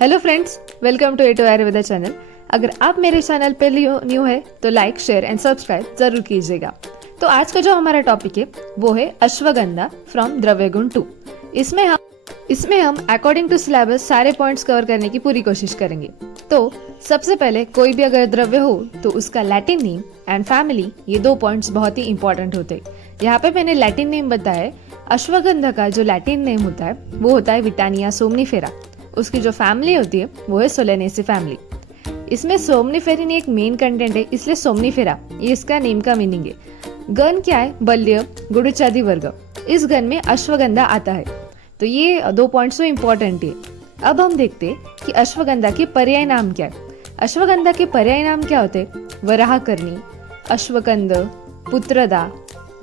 Hello friends, welcome to A to Ayurveda channel. अगर आप मेरे चैनल पे न्यू है तो लाइक, शेयर एंड सब्सक्राइब जरूर कीजिएगा। तो आज का जो हमारा टॉपिक है वो है अश्वगंधा फ्रॉम द्रव्य गुण 2। इसमें हम अकॉर्डिंग टू सिलेबस सारे पॉइंट्स कवर करने की पूरी कोशिश करेंगे। तो सबसे पहले कोई भी अगर द्रव्य हो तो उसका लैटिन नेम एंड फैमिली, ये दो पॉइंट्स बहुत ही इंपॉर्टेंट होते हैं। यहाँ पे मैंने लैटिन नेम बताया है। अश्वगंधा का जो लैटिन नेम होता है वो होता है विटानिया सोमनीफेरा। उसकी जो फैमिली होती है वो है सोलेनेसी फैमिली। इसमें सोमनीफेरिन एक मेन कंटेंट है, इसलिए सोमनीफेरा ये इसका नेम का मीनिंग है। गण क्या है? बल्य गुड़ुचादी वर्ग। इस गण में अश्वगंधा आता है। तो ये दो पॉइंट्स तो इम्पोर्टेंट है। अब हम देखते हैं कि अश्वगंधा के पर्याय नाम क्या है। अश्वगंधा के पर्याय नाम क्या होते हैं? वराहकर्णी, अश्वकंद, पुत्रदा,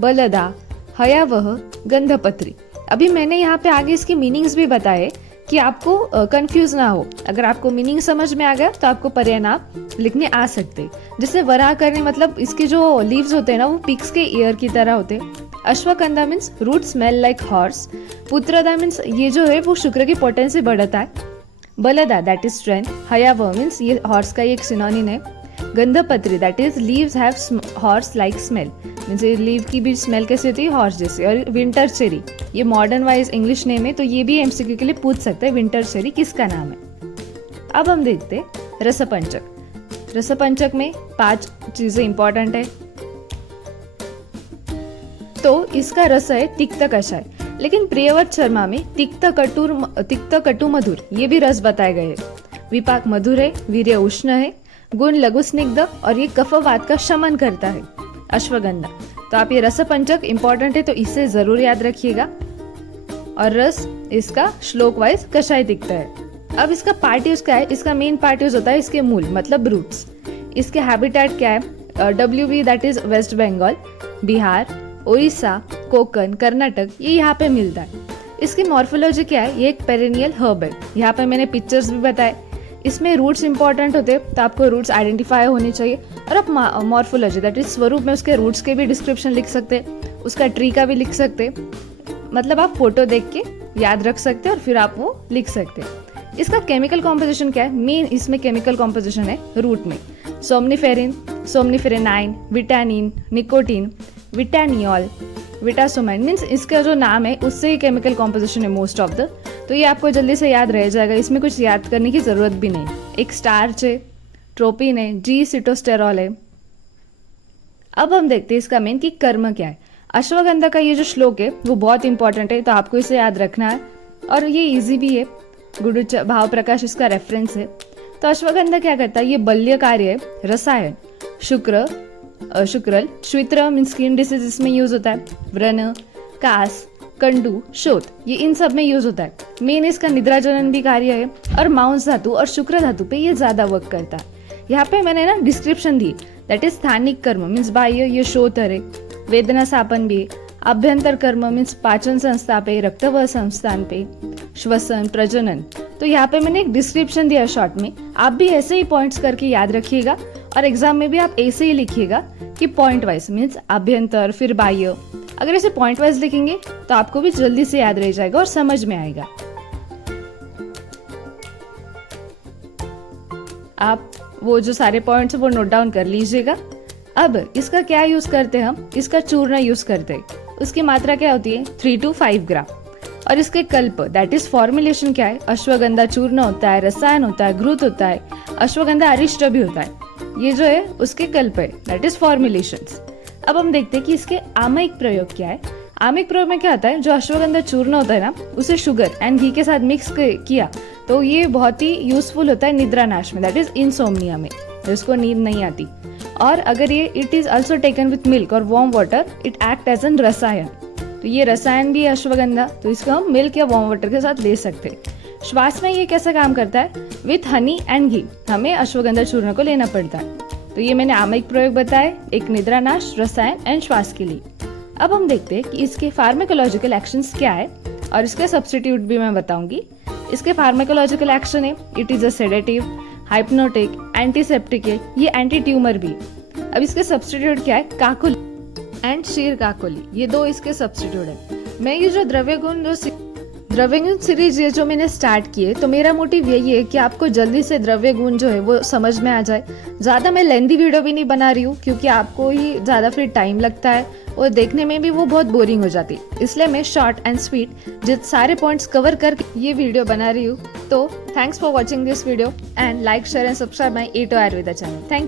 बलदा, हयावह, गंधपत्री। अभी मैंने यहाँ पे आगे इसकी मीनिंग्स भी बताए कि आपको कंफ्यूज ना हो। अगर आपको मीनिंग समझ में आ गया तो आपको पर्याय नाम लिखने आ सकते। जैसे वराहकर्णी मतलब इसके जो लीव्स होते हैं ना वो पिग्स के ईयर की तरह होते हैं। Ashwagandha means root smell like horse. Putrada means ये जो है वो शुक्र की पोटेंसी बढ़ाता है। बलदा दैट इज स्ट्रेंथ। हयावह मीन्स ये हॉर्स का एक सिनोनिम है। गंधपत्री that is leaves have horse like smell, means ये लीव की भी स्मेल कैसी होती है? हॉर्स जैसे। और विंटर चेरी ये मॉडर्न वाइज इंग्लिश नेम है, तो ये भी एमसीक्यू के लिए पूछ सकते हैं विंटर चेरी किसका नाम है। अब हम देखते हैं रसपंचक। रसपंचक में 5 चीजें इंपॉर्टेंट है। तो इसका रस है तिक्त कषाय, लेकिन प्रियव्रत शर्मा में तिक्त कटु मधुर ये भी रस बताए गए हैं। विपाक मधुर है, वीर्य उष्ण है, गुण लघु स्निग्ध और ये कफवात का शमन करता है अश्वगंधा। तो आप ये रसपंचक इंपॉर्टेंट है तो इसे जरूर याद रखिएगा। और रस इसका श्लोक वाइज कषाय दिखता है। अब इसका पार्ट यूज क्या है? इसका मेन पार्ट यूज होता है इसके मूल मतलब रूट्स। इसके हैबिटेट क्या है? WB that is West Bengal, Bihar, Orissa, Konkan, Karnataka, ये यहाँ पे मिलता है। इसकी मॉर्फोलॉजी क्या है? ये एक पेरेनियल हर्ब है। यहाँ पे मैंने पिक्चर्स भी बताए। इसमें रूट्स इंपॉर्टेंट होते हैं तो आपको रूट्स आइडेंटिफाई होने चाहिए। और आप मॉर्फोलॉजी दैट इज स्वरूप में उसके रूट्स के भी डिस्क्रिप्शन लिख सकते हैं, उसका ट्री का भी लिख सकते हैं। मतलब आप फोटो देख के याद रख सकते हैं और फिर आप वो लिख सकते हैं। इसका केमिकल कॉम्पोजिशन क्या है? मेन इसमें केमिकल कॉम्पोजिशन है रूट में सोमनीफेरिन, सोमनीफेरेनाइन, विटानिन, निकोटीन, विटानियोल, विटासोमाइन, मीन्स इसका जो नाम है उससे ही केमिकल कॉम्पोजिशन है मोस्ट ऑफ द। तो ये आपको जल्दी से याद रह जाएगा, इसमें कुछ याद करने की जरूरत भी नहीं। एक स्टार्च है, ट्रोपिन है, जी सिटोस्टेरॉल है। अब हम देखते हैं इसका मेन कि कर्म क्या है। अश्वगंधा का ये जो श्लोक है वो बहुत इंपॉर्टेंट है तो आपको इसे याद रखना है और ये इजी भी है। गुरुच भाव प्रकाश इसका रेफरेंस है। तो अश्वगंधा क्या करता है? ये बल्य कार्य है, रसायन, शुक्रल, श्वित्र मीन स्किन डिसीज इसमें यूज होता है, व्रण, कास, कंडू, शोथ ये इन सब में यूज होता है। मेन इसका निद्रा जनन भी कार्य है और मांस धातु और शुक्र धातु पे ये ज्यादा वर्क करता है। यहाँ पे मैंने ना डिस्क्रिप्शन दी दैट इज स्थानिक कर्म मीन्स बाह्य, ये शोथ है। वेदना सापन भी, अभ्यंतर कर्म मीन्स पाचन संस्था पे, रक्तवह संस्थान पे, श्वसन, प्रजनन। तो यहाँ पे मैंने एक डिस्क्रिप्शन दिया शॉर्ट में, आप भी ऐसे ही पॉइंट्स करके याद रखिएगा और एग्जाम में भी आप ऐसे ही लिखिएगा कि पॉइंट वाइज मीन्स अभ्यंतर फिर बाह्य। अगर ऐसे पॉइंट वाइज लिखेंगे तो आपको भी जल्दी से याद रह जाएगा और समझ में आएगा। आप वो जो सारे पॉइंट्स वो नोट डाउन कर लीजिएगा। अब इसका क्या यूज करते हैं हम? इसका चूर्ण यूज करते हैं। उसकी मात्रा क्या होती है? 3 to 5 ग्राम। और इसके कल्प दैट इज फॉर्मुलेशन क्या है? अश्वगंधा चूर्ण होता है, रसायन होता है, घृत होता है, अश्वगंधा अरिष्ट भी होता है। ये जो है उसके कल्प है दैट इज फॉर्मुलेशंस। अब हम देखते हैं कि इसके आमयिक प्रयोग क्या है। आमयिक प्रयोग में क्या होता है? जो अश्वगंधा चूर्ण होता है ना उसे शुगर एंड घी के साथ मिक्स किया तो ये बहुत ही यूजफुल होता है निद्रा नाश में दैट इज इंसोम्निया में, जिसको नींद नहीं आती। और अगर ये it is also taken with milk और warm water it act as an रसायन। तो ये रसायन भी है अश्वगंधा, तो इसको हम मिल्क या वार्म वाटर के साथ ले सकते हैं। श्वास में ये कैसा काम करता है? विथ हनी एंड घी हमें अश्वगंधा चूर्ण को लेना पड़ता है। तो ये मैंने आमयिक प्रयोग बताए, एक निद्रानाश, रसायन एंड श्वास के लिए। अब हम देखते हैं कि इसके फार्माकोलॉजिकल एक्शंस क्या है और इसके सब्स्टिट्यूट भी मैं बताऊंगी। इसके फार्माकोलॉजिकल एक्शन है it is a sedative, hypnotic, antiseptic है, ये एंटी ट्यूमर भी। अब इसके सब्स्टिट्यूट क्या है? काकुली एंड शीर काकोली, ये दो इसके सब्स्टिट्यूट है। मैं ये जो द्रव्य गुण जो द्रव्य गुण सीरीज ये जो मैंने स्टार्ट किए, तो मेरा मोटिव यही है कि आपको जल्दी से द्रव्य गुण जो है वो समझ में आ जाए। ज़्यादा मैं लेंदी वीडियो भी नहीं बना रही हूँ, क्योंकि आपको ही ज़्यादा फिर टाइम लगता है और देखने में भी वो बहुत बोरिंग हो जाती, इसलिए मैं शॉर्ट एंड स्वीट जित सारे पॉइंट्स कवर करके ये वीडियो बना रही हूँ। तो thanks for watching this video and like share and subscribe my A2 Ayurveda channel. Thank